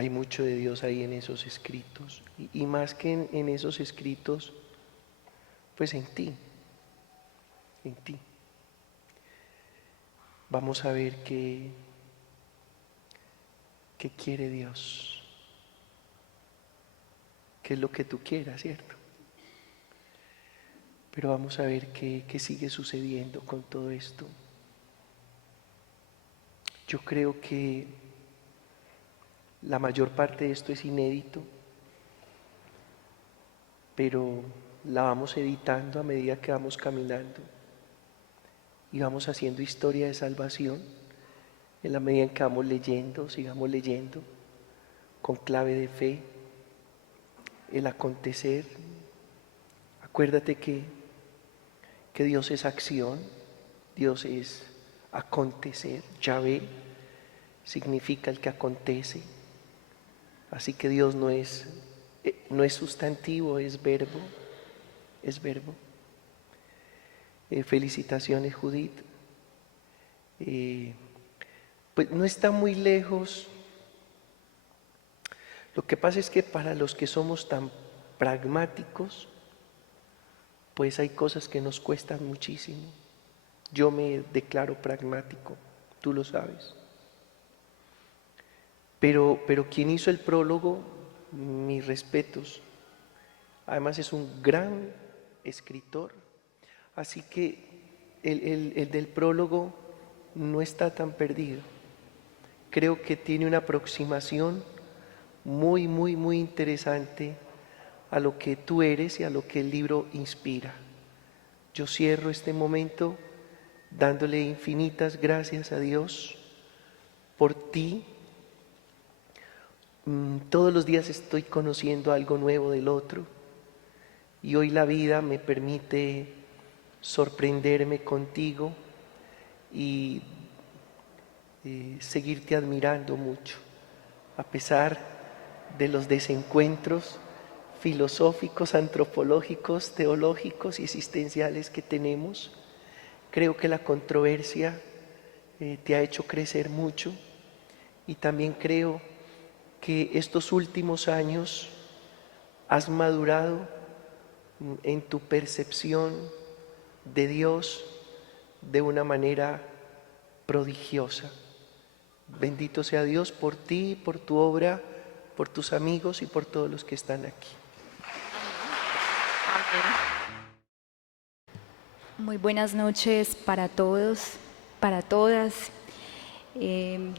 Hay mucho de Dios ahí en esos escritos. Y más que en esos escritos, pues en ti, en ti. Vamos a ver qué quiere Dios. Qué es lo que tú quieras, ¿cierto? Pero vamos a ver qué sigue sucediendo con todo esto. Yo creo que la mayor parte de esto es inédito, pero la vamos editando a medida que vamos caminando y vamos haciendo historia de salvación en la medida en que vamos leyendo, sigamos leyendo con clave de fe, el acontecer. Acuérdate que Dios es acción, Dios es acontecer. Yahvé significa el que acontece. Así que Dios no es sustantivo, es verbo, es verbo. Felicitaciones, Judith. Pues no está muy lejos. Lo que pasa es que para los que somos tan pragmáticos, pues hay cosas que nos cuestan muchísimo. Yo me declaro pragmático, tú lo sabes. Pero quien hizo el prólogo, mis respetos. Además es un gran escritor, así que el del prólogo no está tan perdido. Creo que tiene una aproximación muy, muy, muy interesante a lo que tú eres y a lo que el libro inspira. Yo cierro este momento dándole infinitas gracias a Dios por ti. Todos los días estoy conociendo algo nuevo del otro y hoy la vida me permite sorprenderme contigo y seguirte admirando mucho, a pesar de los desencuentros filosóficos, antropológicos, teológicos y existenciales que tenemos. Creo que la controversia te ha hecho crecer mucho y también creo que estos últimos años has madurado en tu percepción de Dios de una manera prodigiosa. Bendito sea Dios por ti, por tu obra, por tus amigos y por todos los que están aquí. Muy buenas noches para todos, para todas.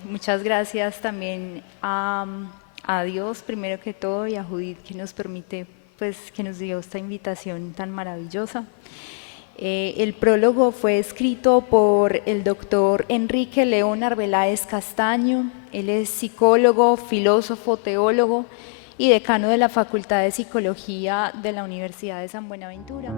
Muchas gracias también a Dios, primero que todo, y a Judith, que nos permite, pues, que nos dio esta invitación tan maravillosa. El prólogo fue escrito por el doctor Enrique León Arbeláez Castaño. Él es psicólogo, filósofo, teólogo y decano de la Facultad de Psicología de la Universidad de San Buenaventura.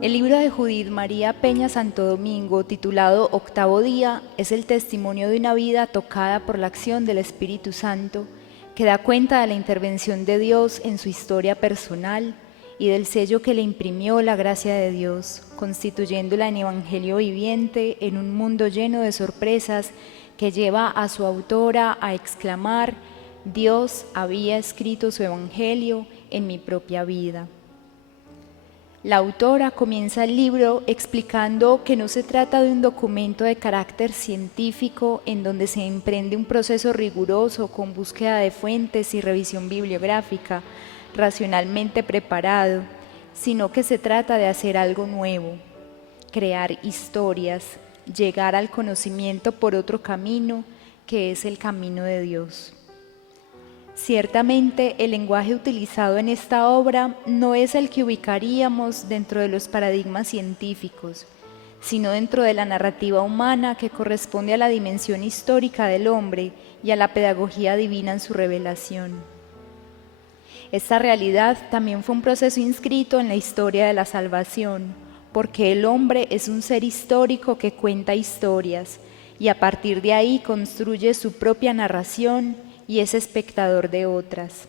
El libro de Judith María Peña Santo Domingo, titulado Octavo Día, es el testimonio de una vida tocada por la acción del Espíritu Santo, que da cuenta de la intervención de Dios en su historia personal y del sello que le imprimió la gracia de Dios, constituyéndola en evangelio viviente en un mundo lleno de sorpresas que lleva a su autora a exclamar: Dios había escrito su evangelio en mi propia vida. La autora comienza el libro explicando que no se trata de un documento de carácter científico en donde se emprende un proceso riguroso con búsqueda de fuentes y revisión bibliográfica racionalmente preparado, sino que se trata de hacer algo nuevo, crear historias, llegar al conocimiento por otro camino que es el camino de Dios. Ciertamente, el lenguaje utilizado en esta obra no es el que ubicaríamos dentro de los paradigmas científicos, sino dentro de la narrativa humana que corresponde a la dimensión histórica del hombre y a la pedagogía divina en su revelación. Esta realidad también fue un proceso inscrito en la historia de la salvación, porque el hombre es un ser histórico que cuenta historias y a partir de ahí construye su propia narración y es espectador de otras.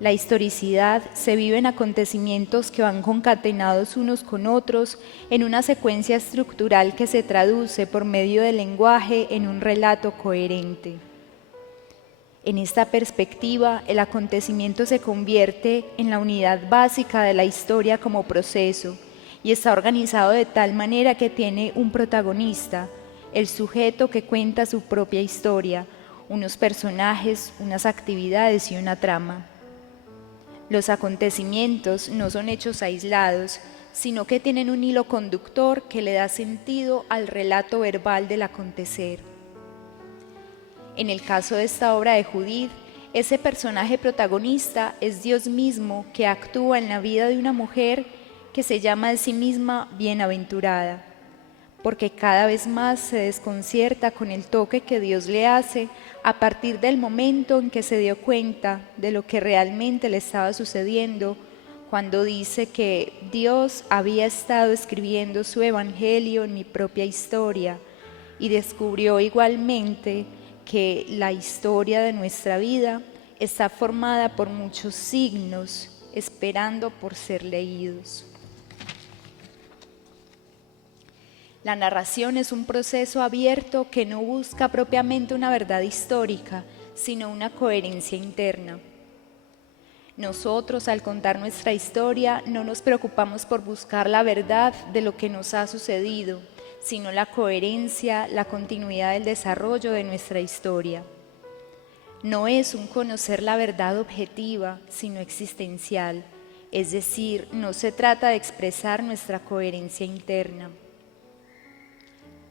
La historicidad se vive en acontecimientos que van concatenados unos con otros en una secuencia estructural que se traduce por medio del lenguaje en un relato coherente. En esta perspectiva, el acontecimiento se convierte en la unidad básica de la historia como proceso y está organizado de tal manera que tiene un protagonista, el sujeto que cuenta su propia historia, unos personajes, unas actividades y una trama. Los acontecimientos no son hechos aislados, sino que tienen un hilo conductor que le da sentido al relato verbal del acontecer. En el caso de esta obra de Judith, ese personaje protagonista es Dios mismo que actúa en la vida de una mujer que se llama de sí misma bienaventurada, porque cada vez más se desconcierta con el toque que Dios le hace a partir del momento en que se dio cuenta de lo que realmente le estaba sucediendo, cuando dice que Dios había estado escribiendo su evangelio en mi propia historia y descubrió igualmente que la historia de nuestra vida está formada por muchos signos esperando por ser leídos. La narración es un proceso abierto que no busca propiamente una verdad histórica, sino una coherencia interna. Nosotros, al contar nuestra historia, no nos preocupamos por buscar la verdad de lo que nos ha sucedido, sino la coherencia, la continuidad del desarrollo de nuestra historia. No es un conocer la verdad objetiva, sino existencial, es decir, no se trata de expresar nuestra coherencia interna.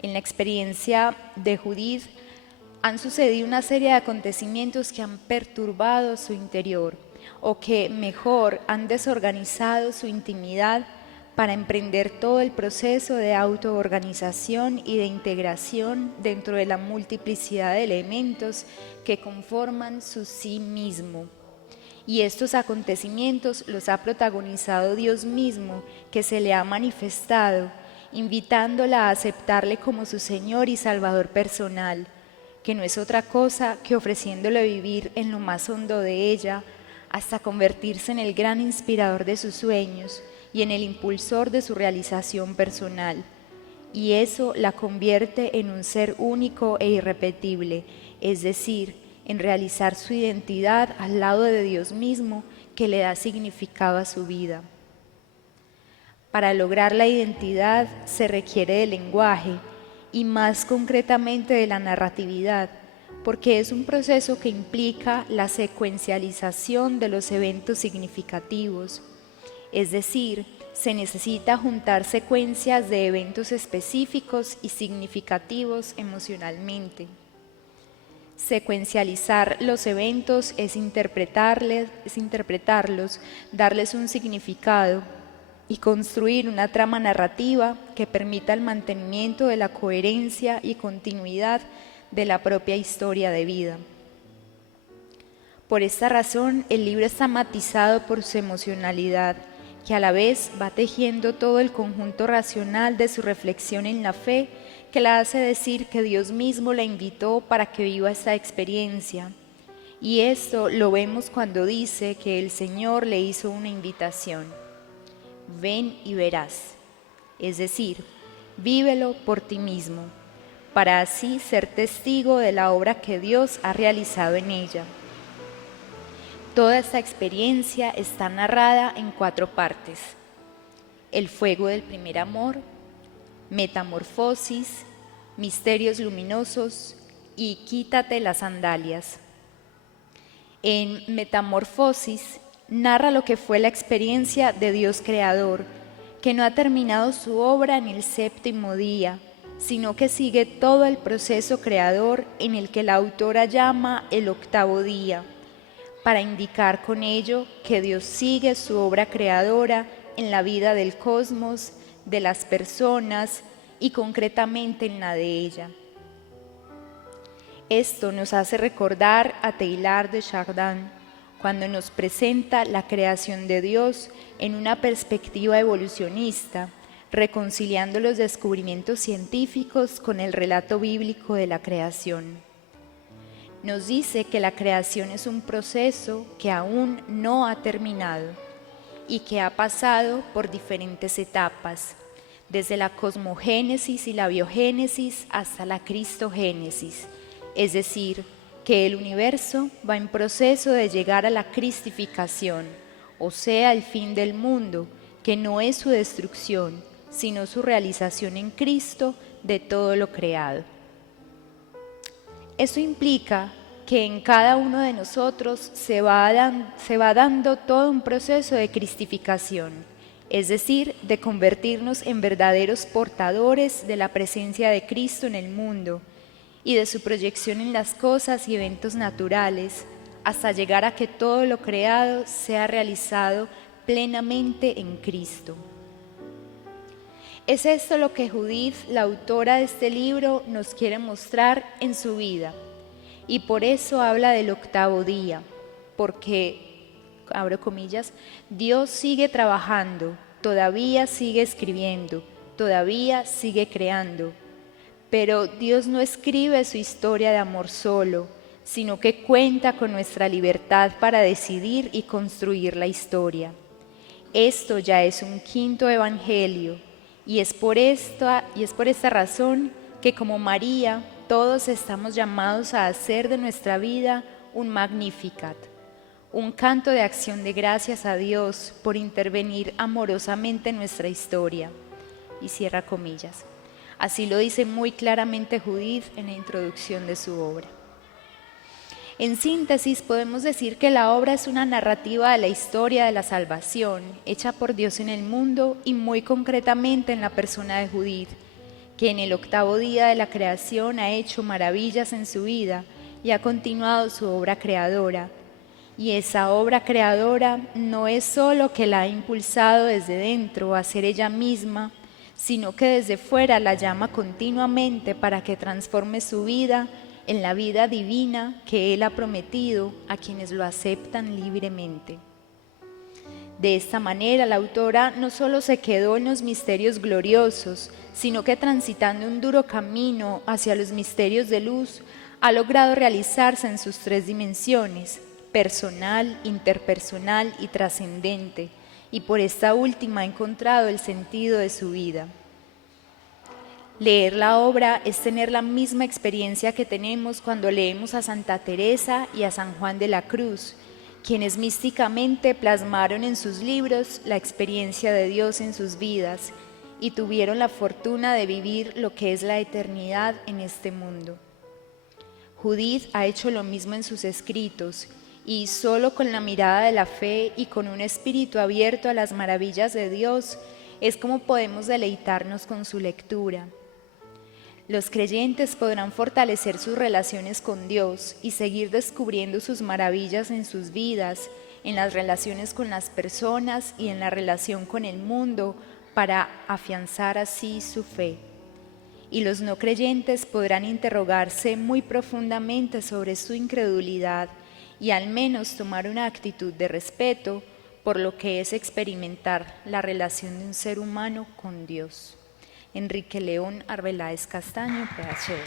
En la experiencia de Judith han sucedido una serie de acontecimientos que han perturbado su interior o que mejor han desorganizado su intimidad para emprender todo el proceso de autoorganización y de integración dentro de la multiplicidad de elementos que conforman su sí mismo. Y estos acontecimientos los ha protagonizado Dios mismo, que se le ha manifestado, invitándola a aceptarle como su Señor y Salvador personal, que no es otra cosa que ofreciéndole vivir en lo más hondo de ella, hasta convertirse en el gran inspirador de sus sueños y en el impulsor de su realización personal. Y eso la convierte en un ser único e irrepetible, es decir, en realizar su identidad al lado de Dios mismo, que le da significado a su vida. Para lograr la identidad se requiere del lenguaje y más concretamente de la narratividad, porque es un proceso que implica la secuencialización de los eventos significativos, es decir, se necesita juntar secuencias de eventos específicos y significativos emocionalmente. Secuencializar los eventos es interpretarlos, darles un significado y construir una trama narrativa que permita el mantenimiento de la coherencia y continuidad de la propia historia de vida. Por esta razón, el libro está matizado por su emocionalidad, que a la vez va tejiendo todo el conjunto racional de su reflexión en la fe, que la hace decir que Dios mismo la invitó para que viva esta experiencia. Y esto lo vemos cuando dice que el Señor le hizo una invitación: ven y verás, es decir, vívelo por ti mismo, para así ser testigo de la obra que Dios ha realizado en ella. Toda esta experiencia está narrada en 4 partes: el fuego del primer amor, metamorfosis, misterios luminosos y quítate las sandalias. En Metamorfosis narra lo que fue la experiencia de Dios creador, que no ha terminado su obra en el 7º día, sino que sigue todo el proceso creador en el que la autora llama el 8º día, para indicar con ello que Dios sigue su obra creadora en la vida del cosmos, de las personas y concretamente en la de ella. Esto nos hace recordar a Teilhard de Chardin, cuando nos presenta la creación de Dios en una perspectiva evolucionista, reconciliando los descubrimientos científicos con el relato bíblico de la creación. nos dice que la creación es un proceso que aún no ha terminado y que ha pasado por diferentes etapas, desde la cosmogénesis y la biogénesis hasta la cristogénesis, es decir, que el universo va en proceso de llegar a la cristificación, o sea, el fin del mundo, que no es su destrucción, sino su realización en Cristo de todo lo creado. Eso implica que en cada uno de nosotros se va dando todo un proceso de cristificación, es decir, de convertirnos en verdaderos portadores de la presencia de Cristo en el mundo y de su proyección en las cosas y eventos naturales, hasta llegar a que todo lo creado sea realizado plenamente en Cristo. Es esto lo que Judith, la autora de este libro, nos quiere mostrar en su vida. Y por eso habla del octavo día, porque, abro comillas, Dios sigue trabajando, todavía sigue escribiendo, todavía sigue creando. Pero Dios no escribe su historia de amor solo, sino que cuenta con nuestra libertad para decidir y construir la historia. Esto ya es un quinto evangelio, y es por esta razón que como María todos estamos llamados a hacer de nuestra vida un Magnificat, un canto de acción de gracias a Dios por intervenir amorosamente en nuestra historia. Y cierra comillas. Así lo dice muy claramente Judith en la introducción de su obra. En síntesis, podemos decir que la obra es una narrativa de la historia de la salvación, hecha por Dios en el mundo y muy concretamente en la persona de Judith, que en el octavo día de la creación ha hecho maravillas en su vida y ha continuado su obra creadora. Y esa obra creadora no es solo que la ha impulsado desde dentro a ser ella misma, sino que desde fuera la llama continuamente para que transforme su vida en la vida divina que Él ha prometido a quienes lo aceptan libremente. De esta manera, la autora no solo se quedó en los misterios gloriosos, sino que transitando un duro camino hacia los misterios de luz, ha logrado realizarse en sus tres dimensiones, personal, interpersonal y trascendente, y por esta última ha encontrado el sentido de su vida. Leer la obra es tener la misma experiencia que tenemos cuando leemos a Santa Teresa y a San Juan de la Cruz, quienes místicamente plasmaron en sus libros la experiencia de Dios en sus vidas y tuvieron la fortuna de vivir lo que es la eternidad en este mundo. Judith ha hecho lo mismo en sus escritos y solo con la mirada de la fe y con un espíritu abierto a las maravillas de Dios es como podemos deleitarnos con su lectura. Los creyentes podrán fortalecer sus relaciones con Dios y seguir descubriendo sus maravillas en sus vidas, en las relaciones con las personas y en la relación con el mundo para afianzar así su fe. Y los no creyentes podrán interrogarse muy profundamente sobre su incredulidad y al menos tomar una actitud de respeto por lo que es experimentar la relación de un ser humano con Dios. Enrique León Arbeláez Castaño, PhD.